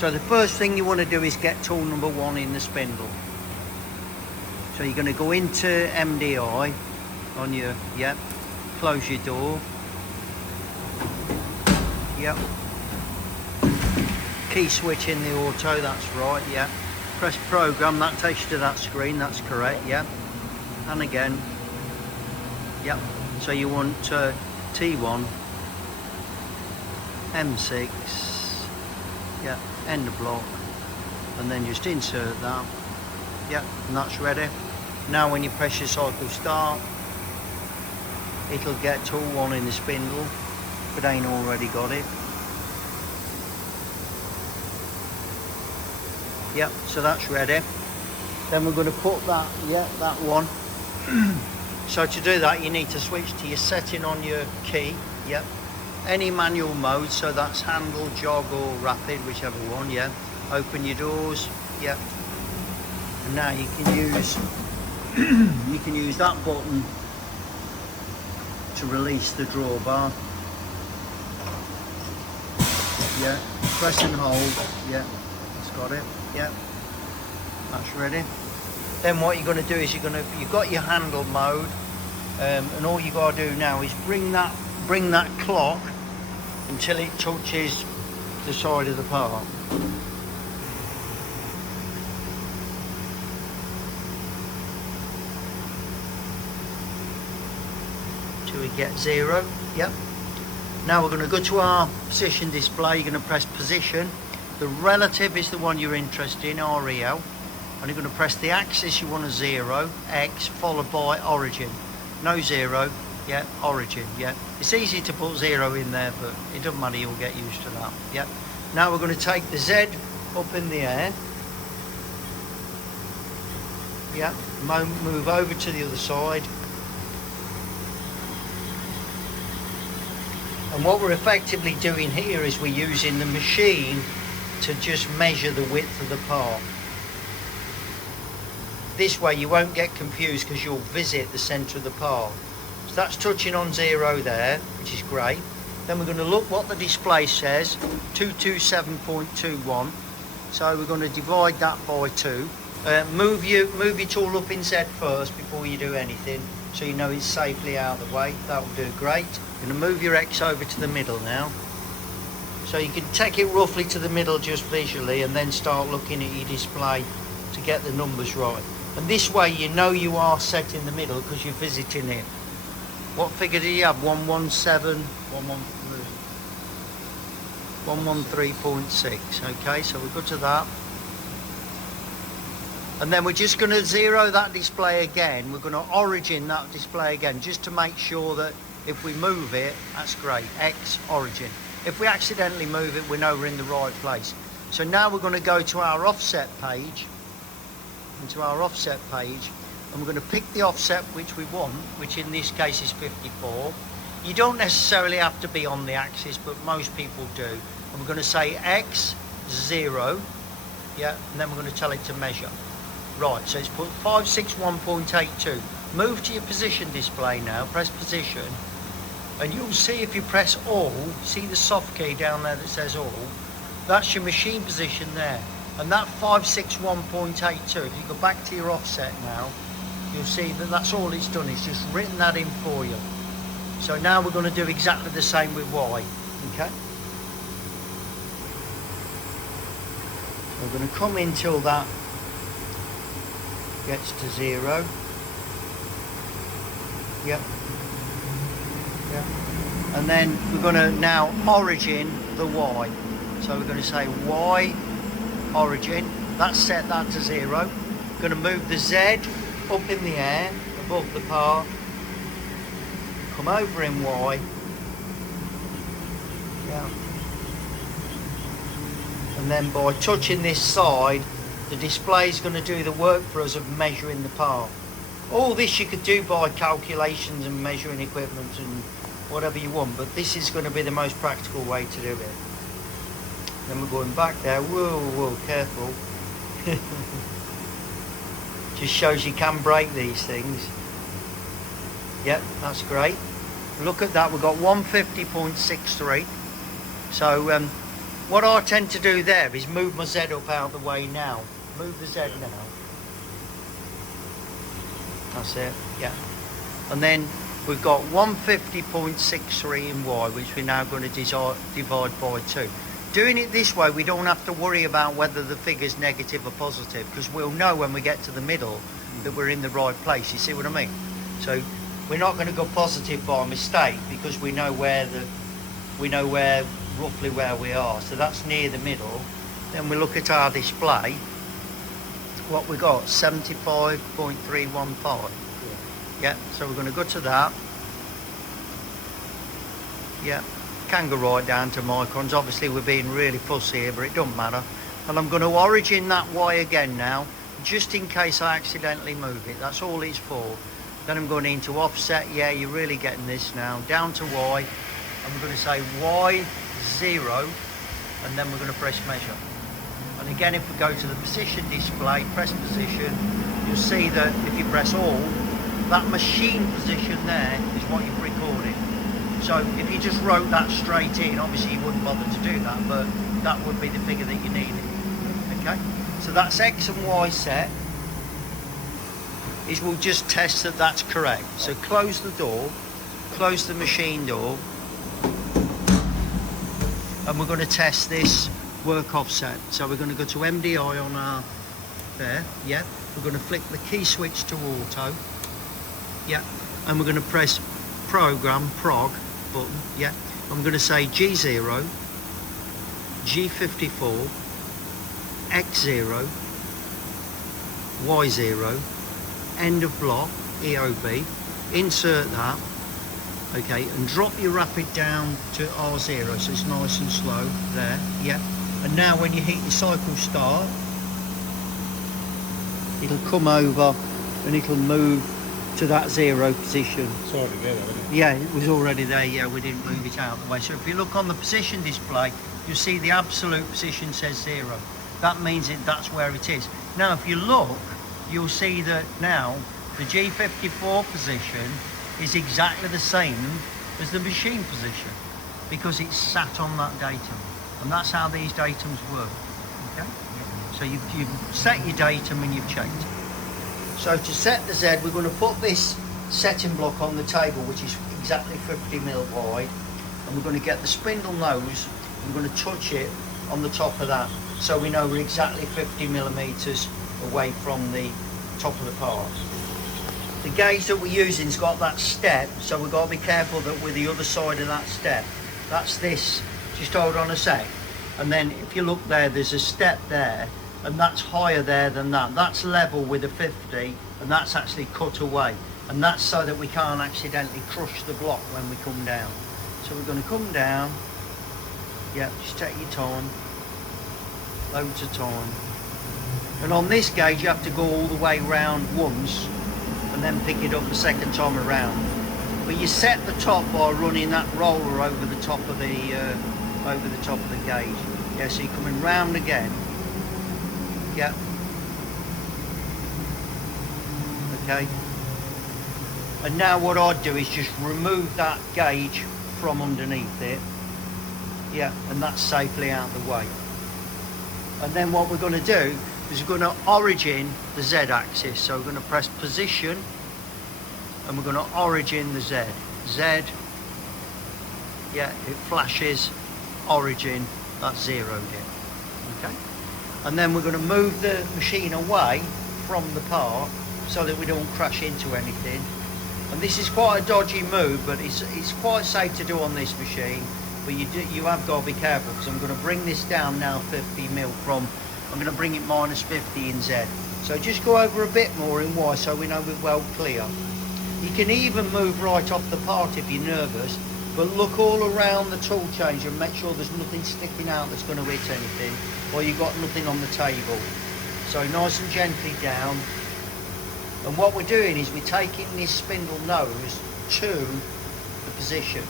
So the first thing you want to do is get tool number 1 in the spindle. So you're going to go into MDI on your, yep, close your door, yep, key switch in the auto, that's right, yeah. Press program, that takes you to that screen, that's correct, yeah. And again, yep. So you want T1, M6, yeah, end of block, and then just insert that, yeah, and that's ready. Now when you press your cycle start, it'll get tool 1 in the spindle, if it ain't already got it. Yep, so that's ready. Then we're going to put that, yeah, that one. So to do that, you need to switch to your setting on your key, yep. Any manual mode, so that's handle, jog or rapid, whichever one, yeah. Open your doors, yep. And now you can use you can use that button to release the drawbar. Yeah, press and hold, yeah, that's got it, yeah. That's ready. Then what you're going to do is you've got your handle mode, and all you got to do now is bring that clock until it touches the side of the part. Till we get 0. Yep. Now we're going to go to our position display. You're going to press position. The relative is the one you're interested in, REL. And you're going to press the axis you want a 0, X, followed by origin. No 0, yeah, origin, yeah. It's easy to put 0 in there, but it doesn't matter, you'll get used to that, yeah. Now we're going to take the Z up in the air. Yeah, move over to the other side. And what we're effectively doing here is we're using the machine to just measure the width of the part. This way you won't get confused because you'll visit the centre of the part. So that's touching on 0 there, which is great. Then we're going to look what the display says, 227.21. So we're going to divide that by 2. Move your tool up in Z first before you do anything, so you know it's safely out of the way. That will do great. You're going to move your X over to the middle now. So you can take it roughly to the middle just visually and then start looking at your display to get the numbers right. And this way you know you are set in the middle because you're visiting it. What figure do you have? 117, 113.6. Okay, so we'll go to that. And then we're just going to 0 that display again. We're going to origin that display again just to make sure that if we move it, that's great. X, origin. If we accidentally move it, we know we're in the right place. So now we're going to go to our offset page. Into our offset page, and we're going to pick the offset which we want, which in this case is 54. You don't necessarily have to be on the axis, but most people do. And we're going to say X 0, yeah, and then we're going to tell it to measure. Right, so it's put 561.82. Move to your position display now, press position, and you'll see if you press all, see the soft key down there that says all, that's your machine position there. And that 561.82, if you go back to your offset now, you'll see that that's all it's done. It's just written that in for you. So now we're going to do exactly the same with Y. Okay? We're going to come in till that gets to 0. Yep. Yep. And then we're going to now origin the Y. So we're going to say Y origin, that's set that to 0. Going to move the Z up in the air above the part, come over in Y, yeah, and then by touching this side the display is going to do the work for us of measuring the part. All this you could do by calculations and measuring equipment and whatever you want, but this is going to be the most practical way to do it. Then we're going back there. Whoa, careful. Just shows you can break these things. Yep, that's great. Look at that, we've got 150.63. So what I tend to do there is move my Z up out of the way now. Move the Z now. That's it, yeah. And then we've got 150.63 in Y, which we're now going to divide by 2. Doing it this way, we don't have to worry about whether the figure's negative or positive, because we'll know when we get to the middle that we're in the right place. You see what I mean? So we're not going to go positive by mistake, because we know roughly where we are. So that's near the middle. Then we look at our display. What we got, 75.315. Yeah, so we're going to go to that. Yeah, can go right down to microns. Obviously we're being really fussy here, but it doesn't matter. And I'm going to origin that Y again now, just in case I accidentally move it. That's all it's for. Then I'm going into offset. Yeah, you're really getting this now. Down to Y. And we're going to say Y0, and then we're going to press measure. And again, if we go to the position display, press position, you'll see that if you press all, that machine position there is what you've recorded. So if you just wrote that straight in, obviously you wouldn't bother to do that, but that would be the figure that you needed. Okay, so that's X and Y set. We'll just test that that's correct. So close the door, close the machine door, and we're going to test this work offset. So we're going to go to MDI on our there, yeah. We're going to flick the key switch to auto, yeah, and we're going to press program prog button, yeah. I'm going to say G0, G54, X0, Y0, end of block, EOB, insert that, okay, and drop your rapid down to R0 so it's nice and slow there, yeah. And now when you hit your cycle start, it'll come over and it'll move to that 0 position. It's already there, isn't it? Yeah, it was already there, yeah, we didn't move it out of the way. So if you look on the position display, you'll see the absolute position says 0. That means that's where it is. Now if you look, you'll see that now the G54 position is exactly the same as the machine position, because it's sat on that datum. And that's how these datums work, okay? So you've set your datum and you've checked it. So to set the Z, we're going to put this setting block on the table, which is exactly 50mm wide, and we're going to get the spindle nose, and we're going to touch it on the top of that, so we know we're exactly 50mm away from the top of the part. The gauge that we're using's got that step, so we've got to be careful that we're the other side of that step. That's this. Just hold on a sec, and then if you look there, there's a step there, and that's higher there than that. That's level with a 50, and that's actually cut away, and that's so that we can't accidentally crush the block when we come down. So we're going to come down, yeah, just take your time, loads of time. And on this gauge you have to go all the way round once and then pick it up the second time around. But you set the top by running that roller over the top of the gauge. Yeah, so you're coming round again. Yeah. Okay. And now what I'd do is just remove that gauge from underneath it. Yeah, and that's safely out of the way. And then what we're going to do is we're going to origin the Z axis. So we're going to press position and we're going to origin the Z. Z, yeah, it flashes, origin, that's zeroed in. Okay? And then we're going to move the machine away from the part so that we don't crash into anything. And this is quite a dodgy move, but it's quite safe to do on this machine. But you have got to be careful, because I'm going to bring this down now 50mm from, I'm going to bring it -50 in Z. So just go over a bit more in Y so we know we're well clear. You can even move right off the part if you're nervous, but look all around the tool changer and make sure there's nothing sticking out that's going to hit anything, or you've got nothing on the table. So nice and gently down. And what we're doing is we're taking this spindle nose to the position.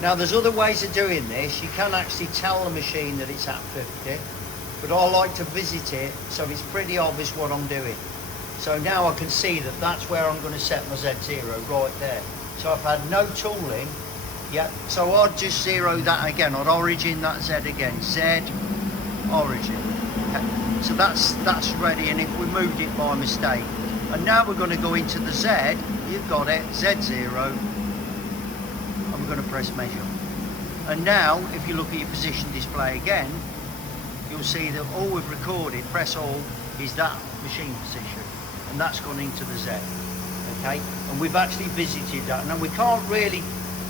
Now there's other ways of doing this. You can actually tell the machine that it's at 50, but I like to visit it so it's pretty obvious what I'm doing. So now I can see that that's where I'm going to set my Z0, right there. So I've had no tooling, yeah, so I'd just zero that again. I'd origin that Z again, Z, origin. Okay. So that's ready, and if we moved it by mistake. And now we're going to go into the Z, you've got it, Z0, and we're going to press measure. And now, if you look at your position display again, you'll see that all we've recorded, press all, is that machine position. And that's gone into the Z, okay? And we've actually visited that. And we can't really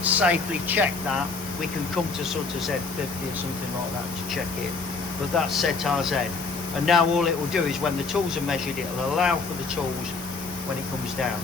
safely check that. We can come to sort of Z50 or something like that to check it. But that's set our Z. And now all it will do is when the tools are measured, it will allow for the tools when it comes down.